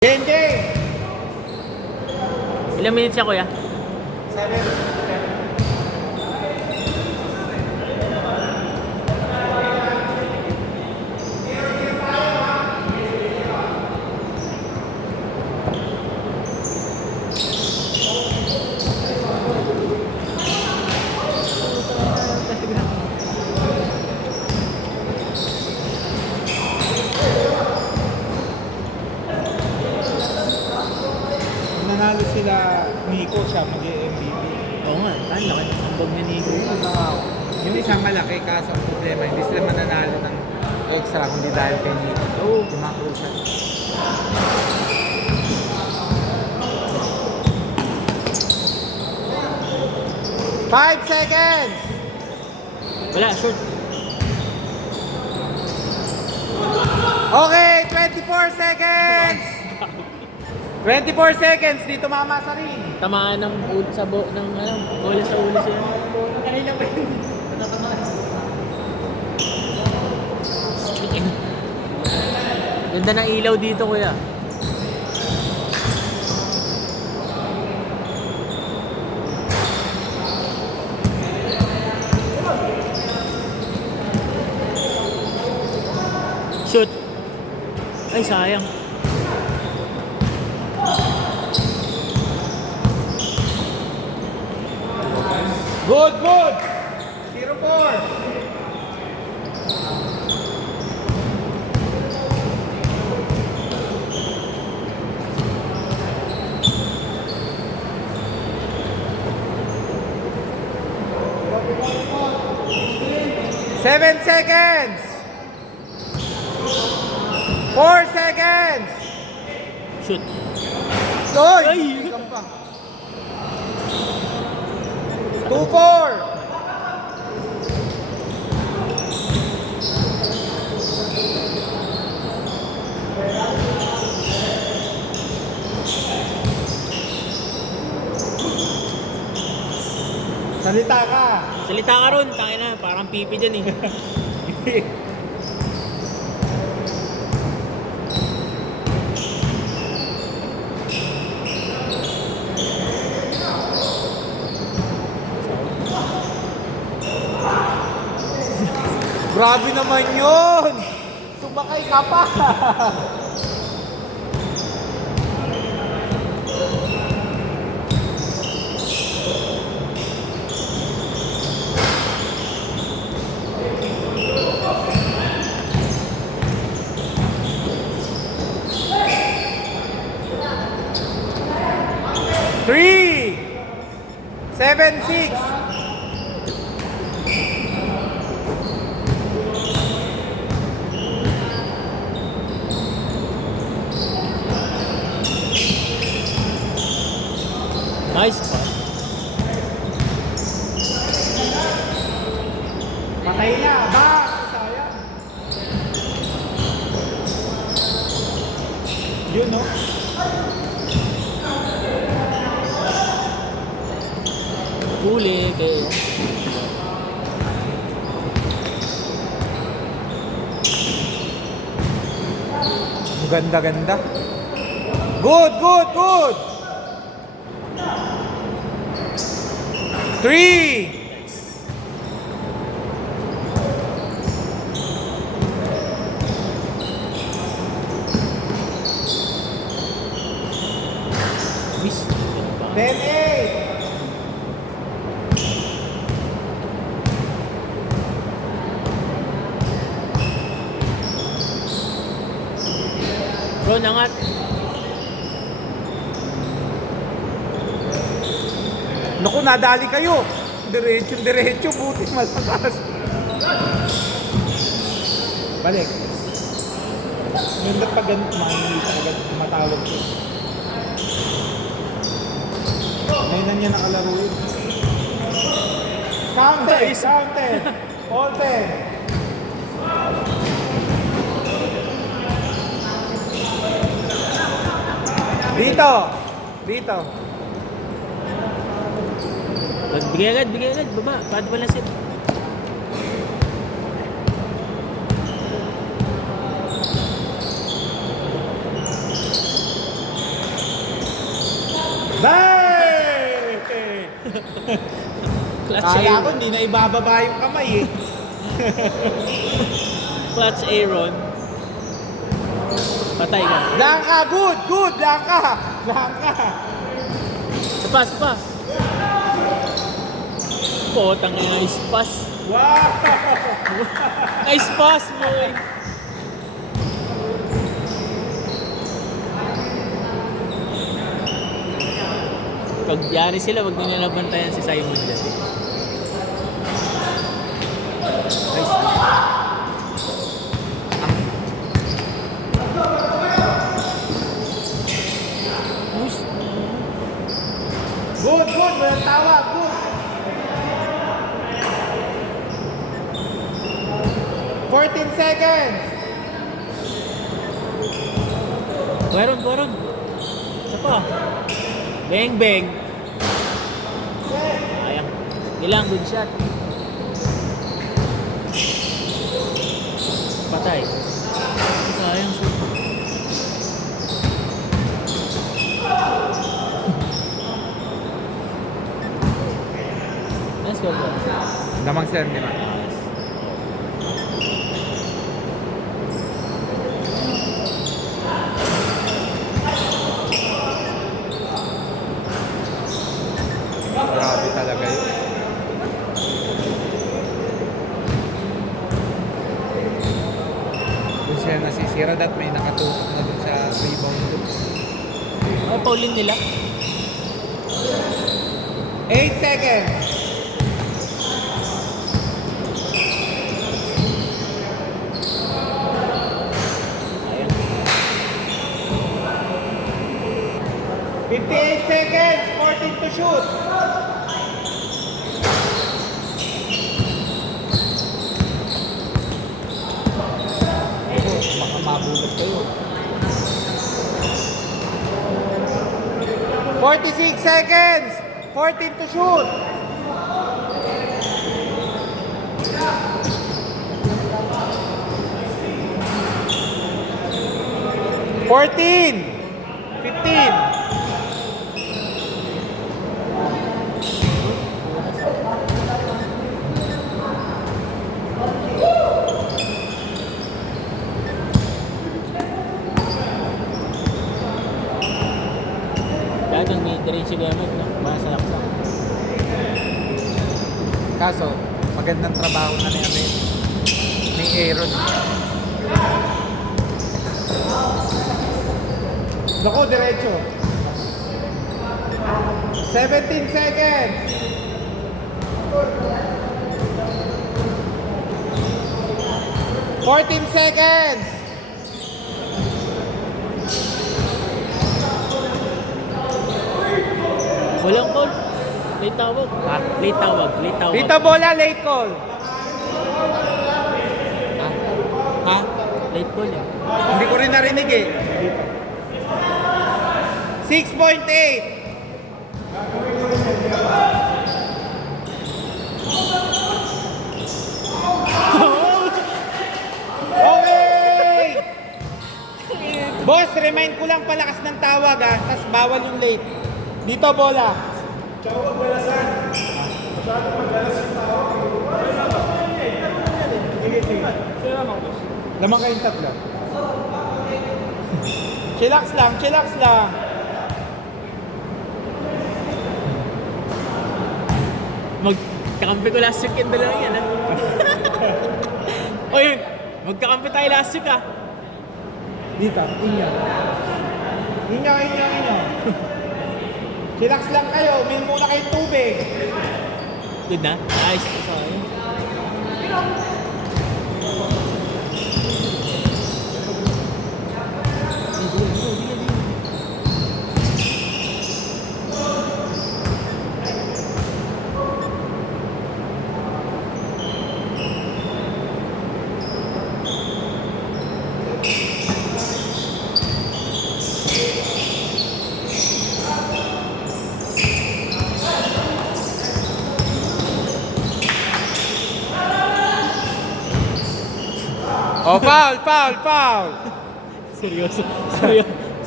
Game, game! Ilang minutes siya, kuya? 7. Nanalo sila Nico, siya mag-MVP. Oo nga, ang laki ng ambog ni Nico. Yung isang malaki, kaso ang problema, hindi sila mananalo ng extra kundi dahil kay Nico. Oo, tumaklo siya. Five seconds! Wala, short. Okay, 24 seconds! 24 seconds, dito mama sa ring. Tamaan ng sa ng bola sa ulo siya. Kanina pa yun. Natamaan. Ganda ng ilaw dito, kuya. Shoot. Ay, sayang. Good, good! 0-4. Seven seconds. 4 seconds. Shoot. Toy! Ay! 2-4. Salita ka. Salita ka ron, tangina, parang pipi dyan eh. Grabe naman yun! Sumakay ka pa! Three! 7-6! Nice pass. Patay na! Ba! Sayang! Yun, no? Huli, kayo. Ganda-ganda. Good, good, good! 3! Miss. 10-8! Ron, angat. Naku, nadali kayo. Diretso, buti malakas. Balik. Ganda pa ganito, makikita agad matawag ko. Ngayon na niya nakalaro yun. Counted! All 10. Dito. Bigay agad, baba. Pad wala set. Hey! Clutch Kala ko Aaron. hindi na ibababa yung kamay eh. Clutch Aaron. Patay ka. Langka, good, good, langka. Langka. Sapa. Potang ina, nice pass. Wow! Nice pass, boy. Pag yari sila, wag nyo nalabantayan si Simon dyan. Nice. Nice. Good, good, walang tawag, good. 14 seconds. Boron. Sapa. Bang. Sayang. Ilang good shot. Patay. Sayang siya. Let's go, bro. Damang sila, di ba? Grabe talaga yun. Kung siya nasisira, that may nakatutok na dun sa rebound dun. Ay, Pauline nila. 8 seconds. Sayang. 58 seconds. 14 to shoot. Baka mabulot kayo. 46 seconds. 14 to shoot. Fourteen. 15. Dagang may diretso gamit, no? Basta laksa. Kaso, magandang trabaho na yan ni Aaron. Loko, diretso. 17 seconds. 14 seconds. Walang call. Late tawag. Late tawag. Dito bola, late call. Ha? Late call eh. Hindi ko rin narinig eh. 6.8. Okay! Boss, remind ko lang palakas ng tawag ha, tas bawal yung late. Dito bola. Lamang kayong tatlo. Chillax lang, chillax lang. Magkakampi ko last week yung dalawa yan, ha? Oy, magkakampi tayo last week, ha? Dito, inyo. Inyo. Chillax lang kayo, uminom muna kayong tubig. Good na? Nice. Sorry. Oh, foul. Seryoso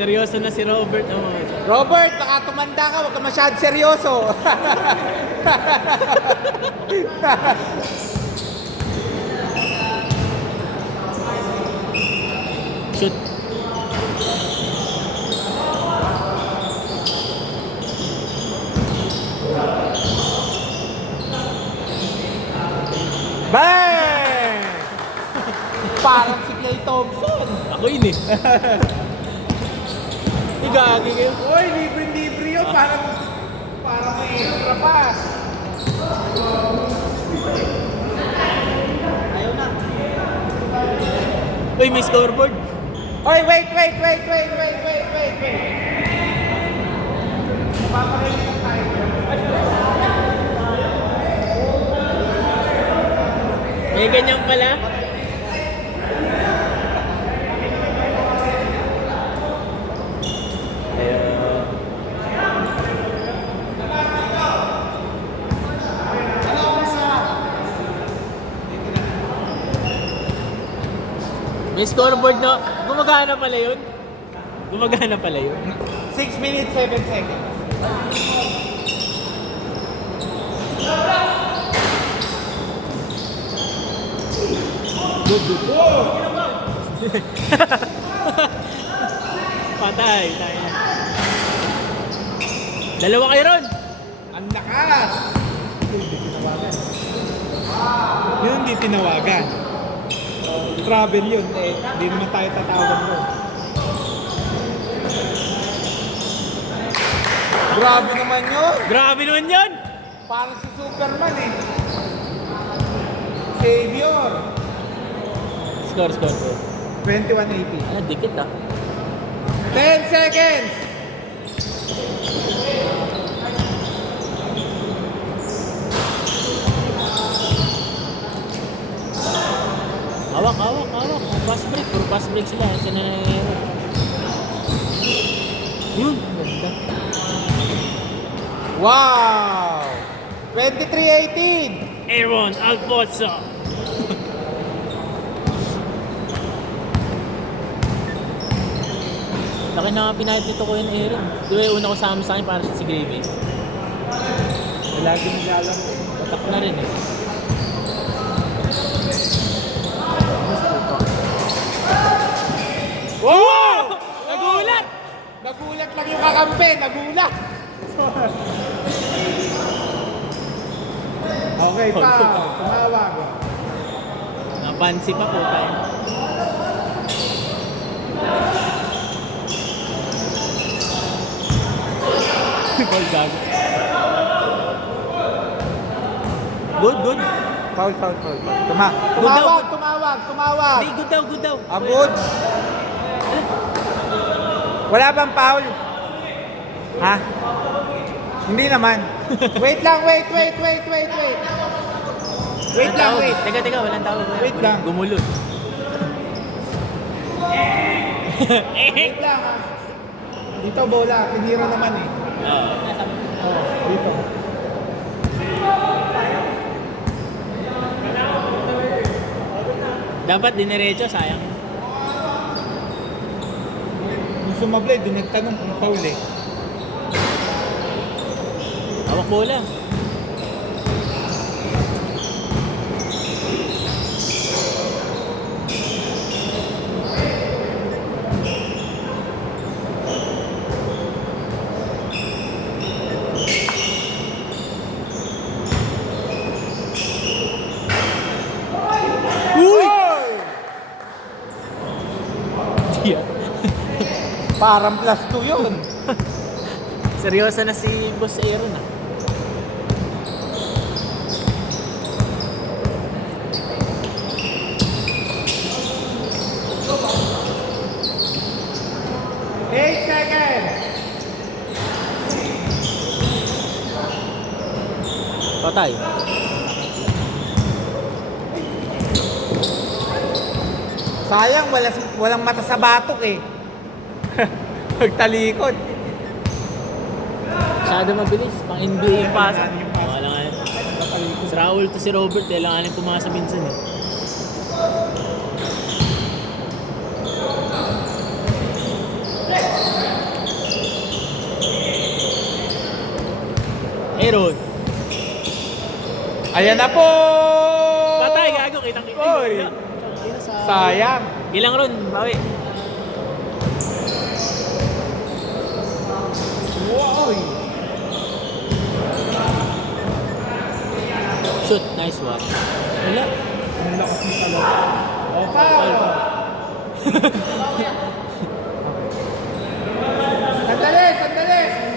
Seryoso na si Robert. Oh. Robert, baka tumanda ka, huwag ka masyad seryoso. Shoot. Bang! Parang si Clay Thompson. Ako yun eh. Igagi kayo. Uy, libre-libre yun. Parang may extra pass. Ayaw na. Uy, may scoreboard. Oy, wait. Papakita ng timer. May ganyan pala. May scoreboard na. Gumagana pala yun. 6 minutes, 7 seconds. Good. Patay. Tayo na. Dalawa kayo ron. Ang lakas! Yun hindi tinawagan. Travel yun. Hindi naman tayo tatawag doon. Grabe naman yun! Grabe naman yun. Parang si Superman eh. Savior! Score. 21-18. Ah, dikit ah. 10 seconds! Hawak. Pass break. Puro pass break sila. Saan na nangyayari? Yun. Ganda. Wow! 23-18! Aaron Alfonso. Laki na nga pinahit nito ko yung Aaron. Di ba yung una ko sa akin para sa si Gravy? Lagi nilalaro. Patak na rin eh. Wow! Nagulat! Nagulat lang yung kakampi, nagulat! Okay, pa. Tumawag. Napansi pa po tayo. Ball gago. Good. Foul. daw. Tumawag. Hindi, good daw. Abod. Wala bang foul? Ha? Hindi naman. Wait lang. Wait lang. Teka, walang tawag. Wait lang. Gumulot. Wait lang ha. Dito bola, tinira naman eh. Oh, dito. Dapat diniretso, sayang. Yung sumablay, doon nagtanong kung foul eh. Hawak bola. Parang plus 2 yun. Seryoso na si Boss Aaron ah. Eight seconds. Patay. Sayang, walang mata sa batok eh. Pagtalikod. Masyado mabilis. Pang NBA yung pasa. Yung pasa. Wala nga. Si Raul to si Robert. Kailangan yung pumasa minsan eh. Aaron. Ayan na po! Patay, gago. Kitang-kita. Oy. Sayang. Ilang ron, bawi. Wow! Shoot, nice one. Wala. Ang lakas mo talaga. Oh, foul! Sandali! Sandali!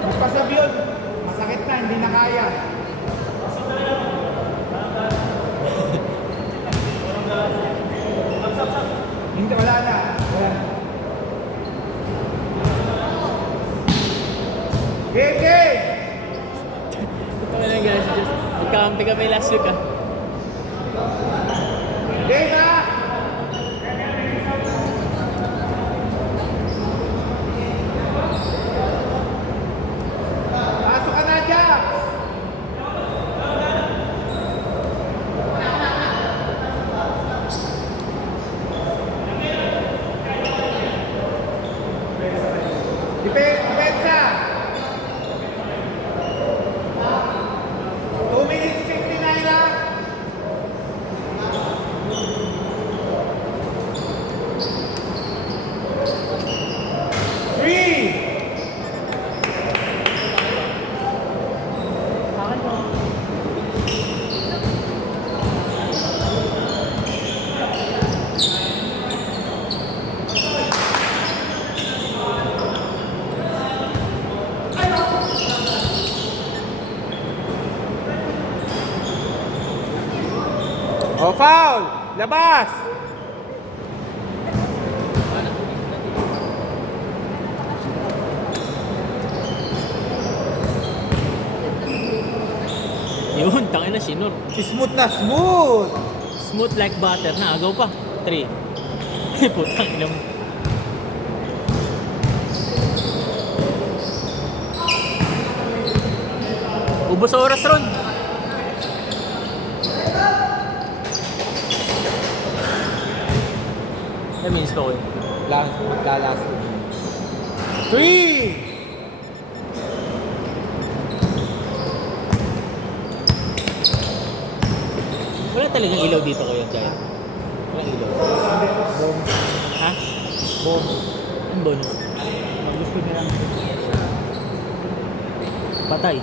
Magpasabi yun. Masakit na, hindi na kaya. Hindi, wala na. Wala na. Game, game! Ito na lang guys. Magkakampi kami last week ah. Game na! Pasok ka na, Jax! Depensa! 2 minutes 59 lang! Three! Oh, foul! Labas! Yun, tangin na sinur. Smooth na smooth! Smooth like butter na. Agaw pa. 3. Putang ina mo. Ubos sa oras ron. That means pa ko yun. Last. Three! Wala talagang ilaw dito kayo, Giant. Walang ilaw. Ha? Bonus. Ang bonus. Gusto niya lang. Patay.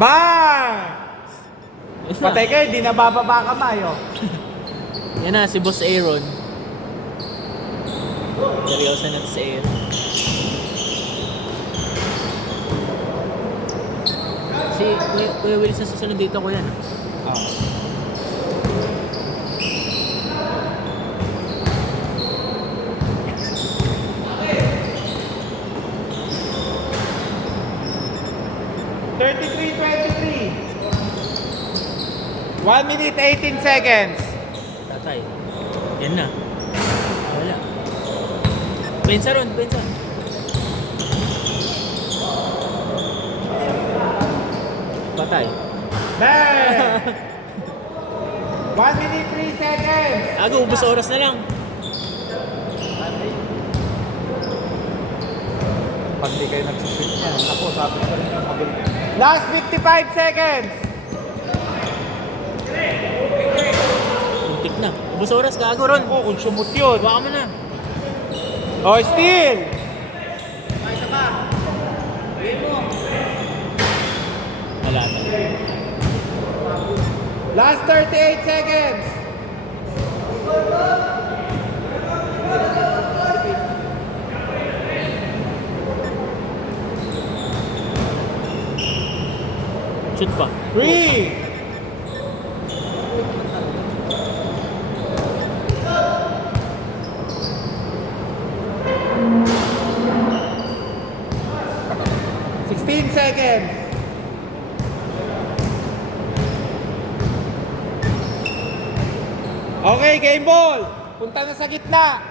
Bang! Ayun na. Patay kayo, di nabababa kamay, oh. Yan na, si Boss Aaron. Seryoso na si Aaron. Si Kuya Wilson susunod dito ko yan. Oh. $33-23. 1 minute 18 seconds. Tatay. Yan na. Wala. Bensa ron, bensa. Patay. Man! 1 minute 3 seconds. Aga, ubos oras na lang. Pag di kayo nagsuswitch niya, ako sabi ko rin yung mabilis. Last 55 seconds. Puntik na. Ubos oras, gago ron. Ako, kung sumut yun. Baka mo na. Oh, still. Wala na. Last 38 seconds. Shoot pa. 3. Seconds. Okay, game ball. Punta na sa gitna.